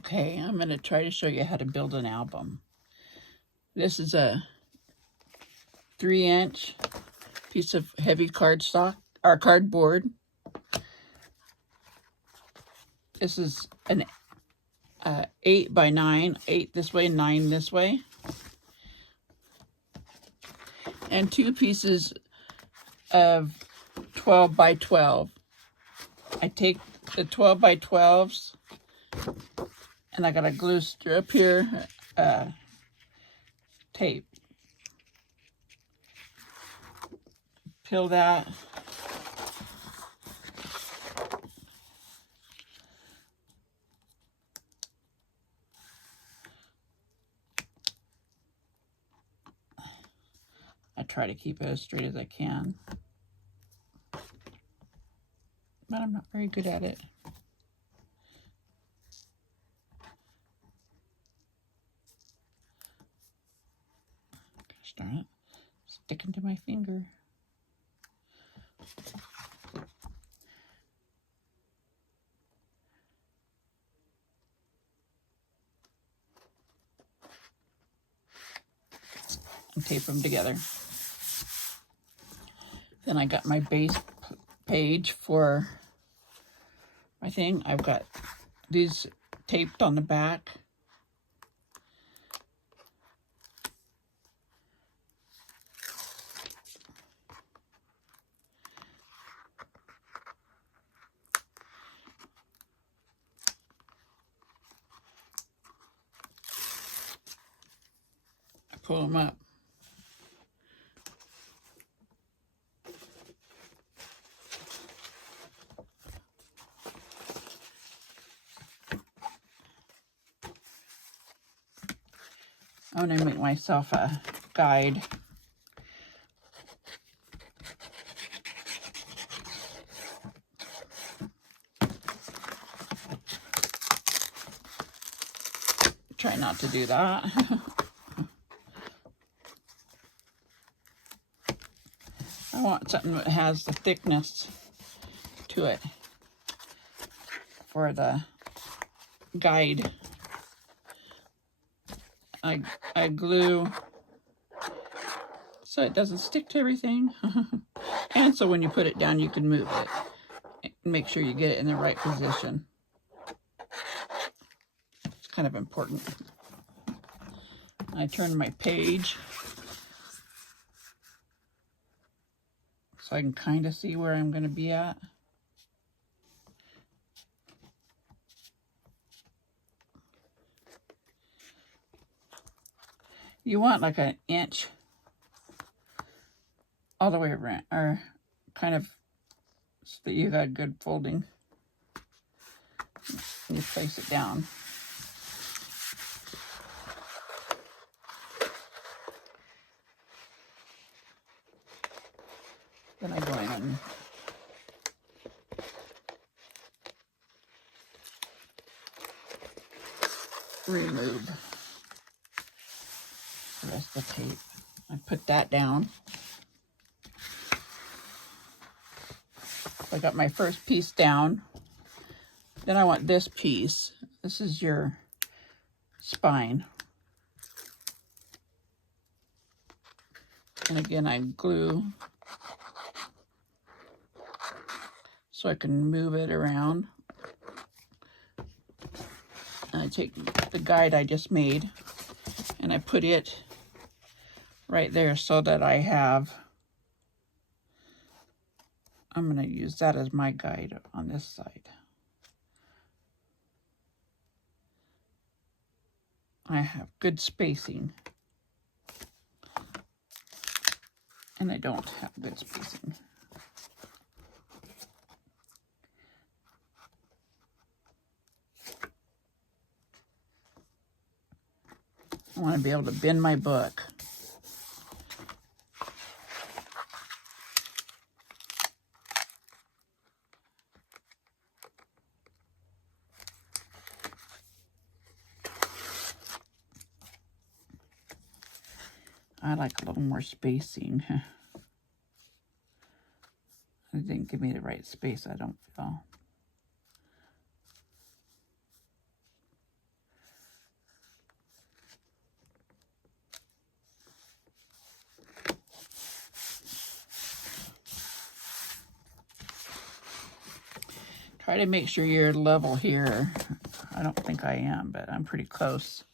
Okay, I'm going to try to show you how to build an album. This is a 3-inch piece of heavy cardstock or cardboard. This is an 8 by 9, 8 this way, 9 this way. And 2 pieces of 12 by 12. I take the 12 by 12s and I got a glue strip here, tape. Peel that. I try to keep it as straight as I can, but I'm not very good at it. Gosh darn it, sticking to my finger. And tape them together. Then I got my base page for my thing. I've got these taped on the back. I pull them up. I'm going to make myself a guide. Try not to do that. I want something that has the thickness to it for the guide. I glue so it doesn't stick to everything. And so when you put it down, you can move it. Make sure you get it in the right position. It's kind of important. I turn my page so I can kind of see where I'm going to be at. You want like an inch all the way around, or kind of so that you got good folding. And you place it down. Then I go in and remove the rest of the tape. I put that down. I got my first piece down. Then I want this piece. This is your spine. And again, I glue so I can move it around. And I take the guide I just made and I put it right there so that I have, I'm going to use that as my guide on this side. I have good spacing. And I don't have good spacing. I want to be able to bend my book. I like a little more spacing. It didn't give me the right space, I don't feel. Try to make sure you're level here. I don't think I am, but I'm pretty close.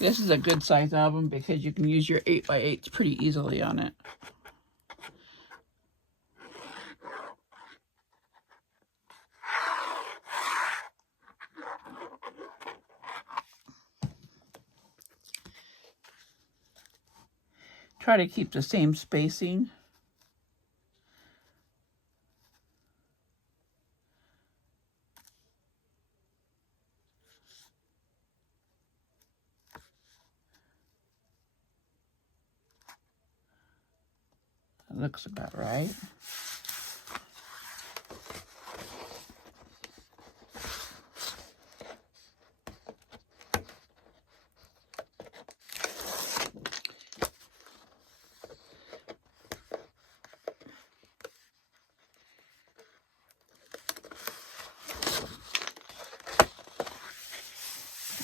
This is a good size album because you can use your 8x8s pretty easily on it. Try to keep the same spacing. That looks about right.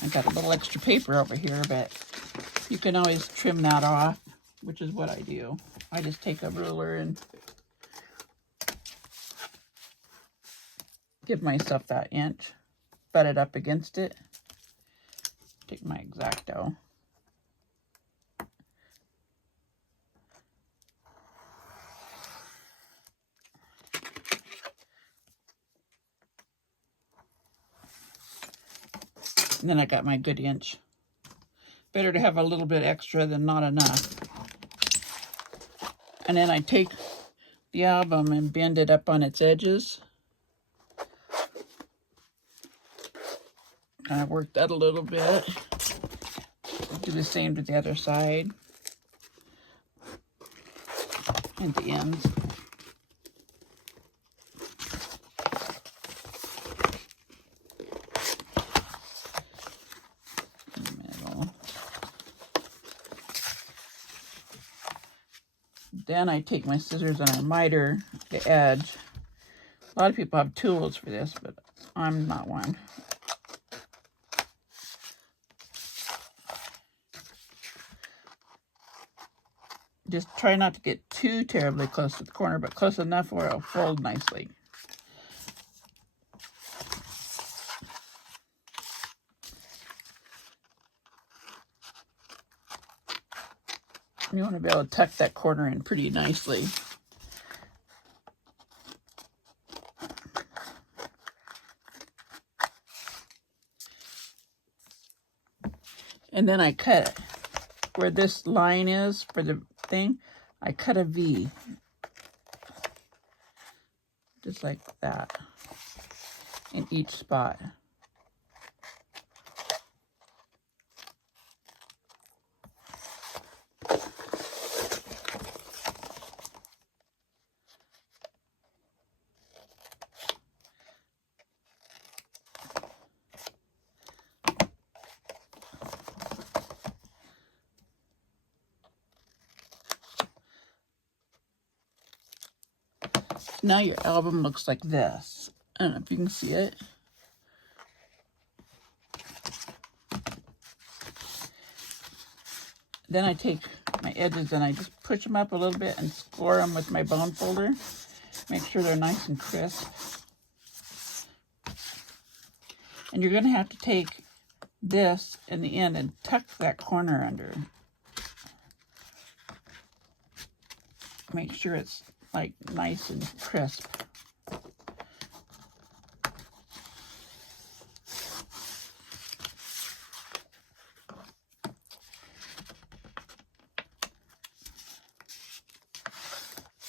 I got a little extra paper over here, but you can always trim that off, which is what I do. I just take a ruler and give myself that inch, butt it up against it. Take my X-Acto. And then I got my good inch. Better to have a little bit extra than not enough. And then I take the album and bend it up on its edges. Kind of work that a little bit. Do the same to the other side. And the ends. Then I take my scissors and I miter the edge. A lot of people have tools for this, but I'm not one. Just try not to get too terribly close to the corner, but close enough where it'll fold nicely. You want to be able to tuck that corner in pretty nicely. And then I cut it. Where this line is for the thing, I cut a V. Just like that. In each spot. Now your album looks like this. I don't know if you can see it. Then I take my edges and I just push them up a little bit and score them with my bone folder. Make sure they're nice and crisp. And you're going to have to take this in the end and tuck that corner under. Make sure it's like nice and crisp.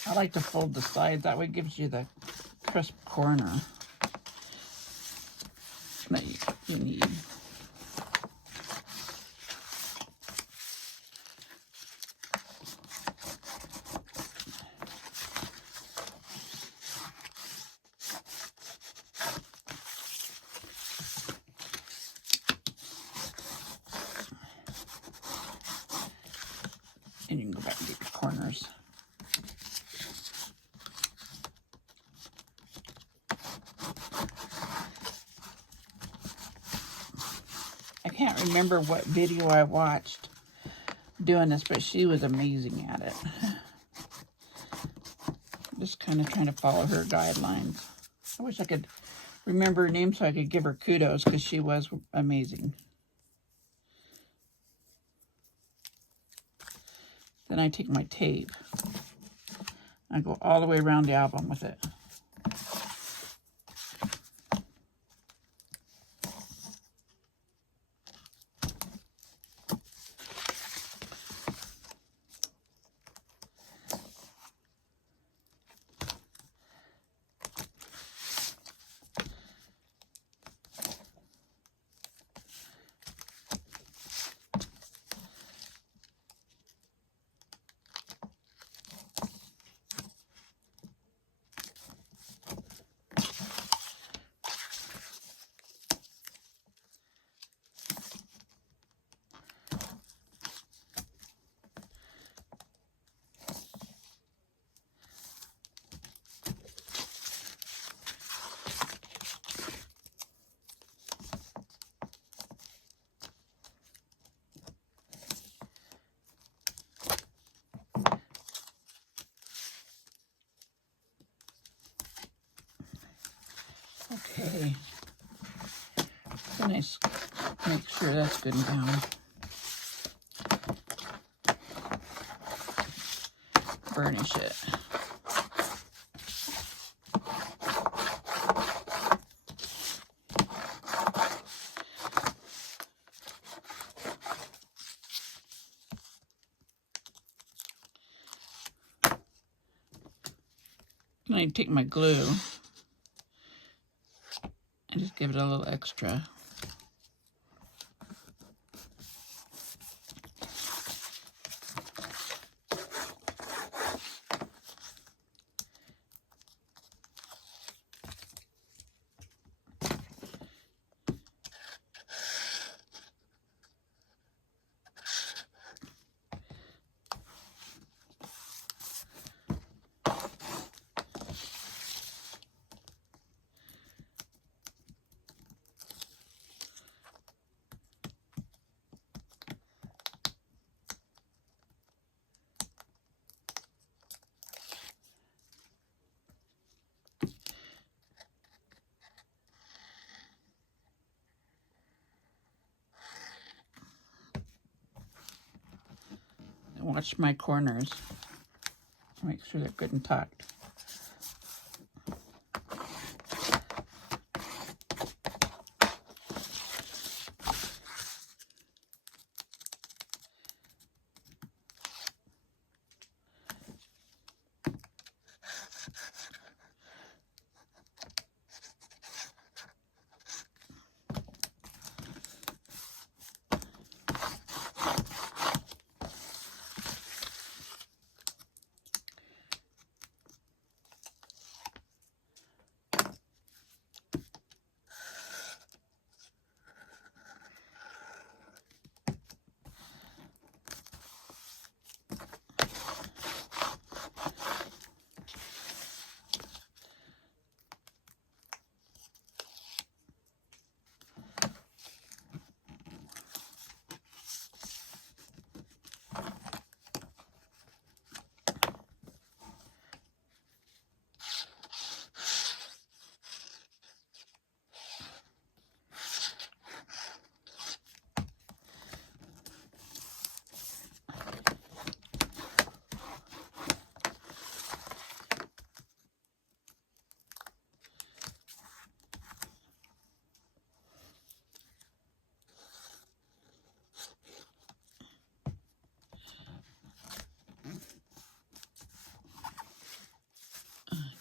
I like to fold the sides, that way it gives you the crisp corner that you need. And you can go back and get your corners. I can't remember what video I watched, doing this, but she was amazing at it. Just kind of trying to follow her guidelines. I wish I could remember her name so I could give her kudos, because she was amazing. Then I take my tape. I go all the way around the album with it. Okay. Then I make sure that's good and down. Burnish it. And I take my glue and just give it a little extra. Watch my corners. Make sure they're good and tucked.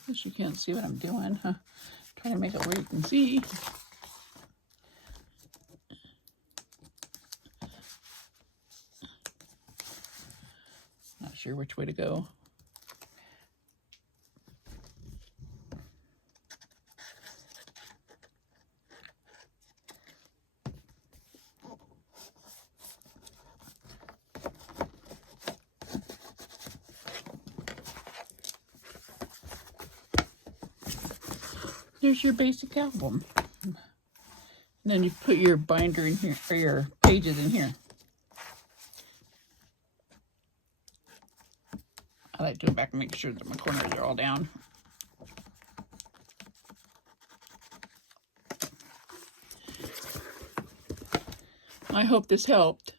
Guess you can't see what I'm doing, huh? Trying to make it where you can see. Not sure which way to go. There's your basic album. And then you put your binder in here, or your pages in here. I like to go back and make sure that my corners are all down. I hope this helped.